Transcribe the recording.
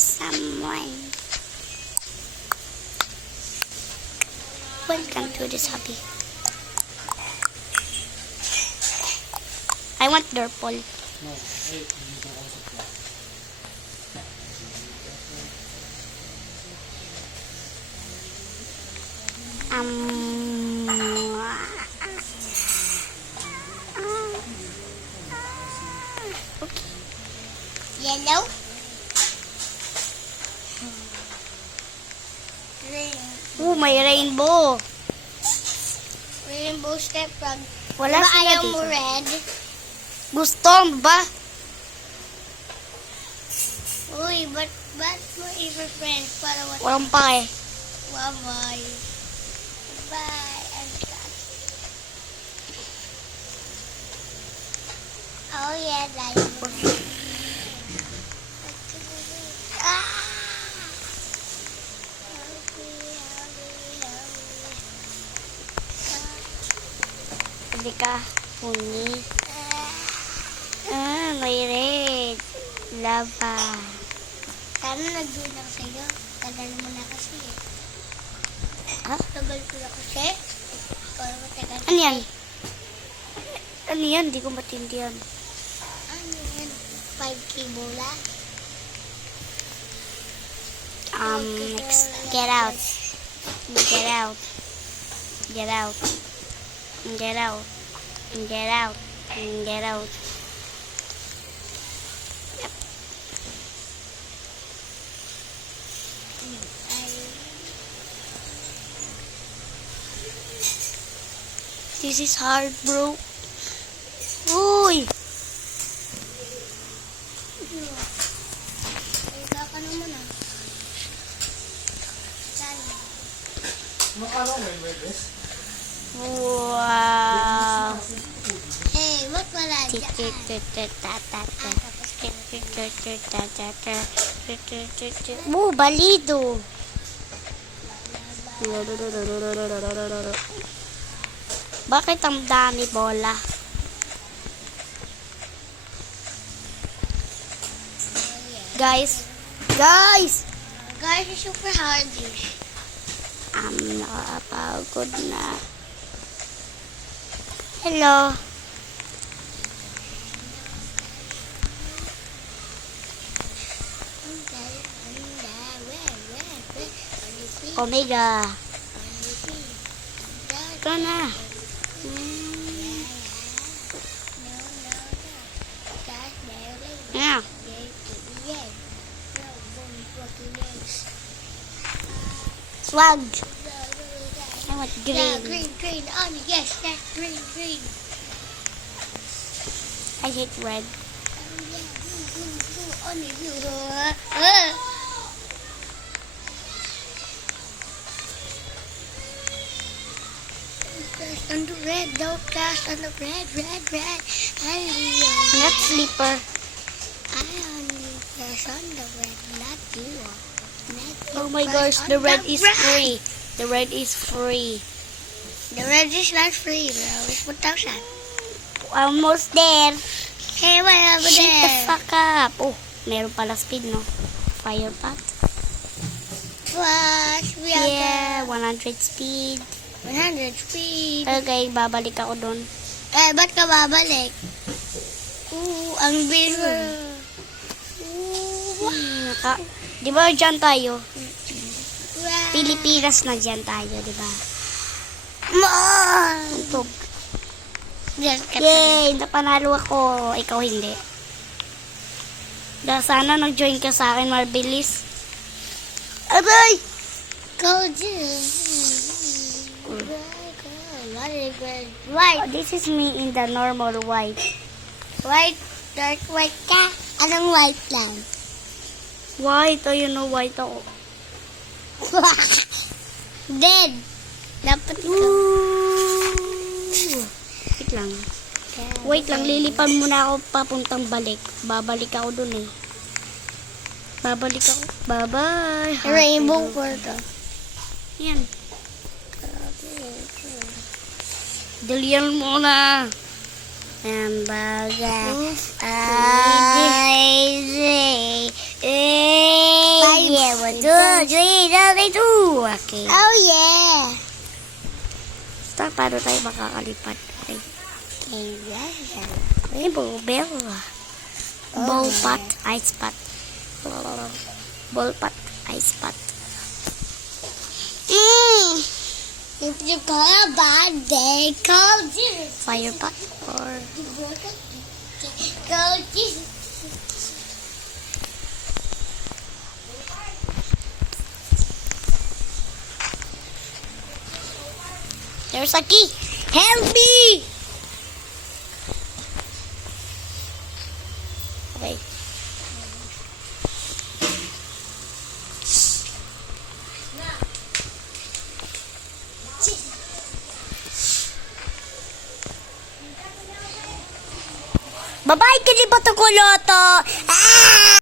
someone. Welcome to this hobby. I want purple. No, you can also play. Okay. Yellow. Green. May rainbow. Rainbow step frog. Wala Diba sila ayaw dito. mo red? Gusto ba? Uy, ba't mo i-friends para what? Walang pake. Bye-bye. Bye. I'm done. Oh yeah, diamond. Ah! Hindi ka. Huni. May red. Lava. Sana nag-join ako sa'yo. Tagal mo na kasi. Ha? Tagal ko na kasi. Ikaw naman tagal. Ano yan? Ano yan? Hindi ko matindihan. Ano yan? 5K bola? Next. Get out. Get out. Get out. Get out. Get out. Get out. This is hard, bro. Uy! Higa ka naman ah. Dali. Ano may webes? Wow! Hey, ba't wala dyan? Balido! Bakit ang dami bola? Guys! Guys! Guys, it's super hard eh. Nakapagod na. Hello. Omega. Ito na. Yeah. Swag. I want green. Yeah, green. Oh, yes, that's green. I hate red. Blue, only blue. Cast on the red, don't cast on the red. Not sleeper. I only cast on the red, not you. Oh my gosh, the red is free. The red is free. The red is not free, bro. Punta ko siya. Almost there. Hey, what over Shut the there? fuck up. Oh, meron pala speed, no? Fire pack. Flash, we Yeah, are 100 speed. 100 speed. Okay, babalik ako dun. Eh, ba't ka babalik? Ang bilis mo. Di ba dyan tayo? Wow. Pilipinas na dyan tayo, di ba? Tug. Diyan ka Yay! Napanalo ako. Ikaw hindi. Sana nag-join ka sa akin, Marbilis. Abay! Go dyan. White. Oh, this is me in the normal white. White. Dark white ka. Anong white lang? White, oh, you know white ako. Dead. Dapat ikaw. Wait lang. Wait lang, lilipan muna ako papuntang balik. Babalik ako dun eh. Babalik ako. Bye-bye. Rainbow portal. Yan. Dalian muna. Ang bagay ay say, 1, 2, 3, 2. Okay. Oh, yeah. Stop, paano tayo makakalipad? Okay. Rainbow bell. Ball pot, ice pot. Ball pot, ice pot. If you call a bad day, call Jesus. Fire pot or Call Jesus. there's a key. Help me! Okay. Bye-bye, kinibato ko loto! Ah!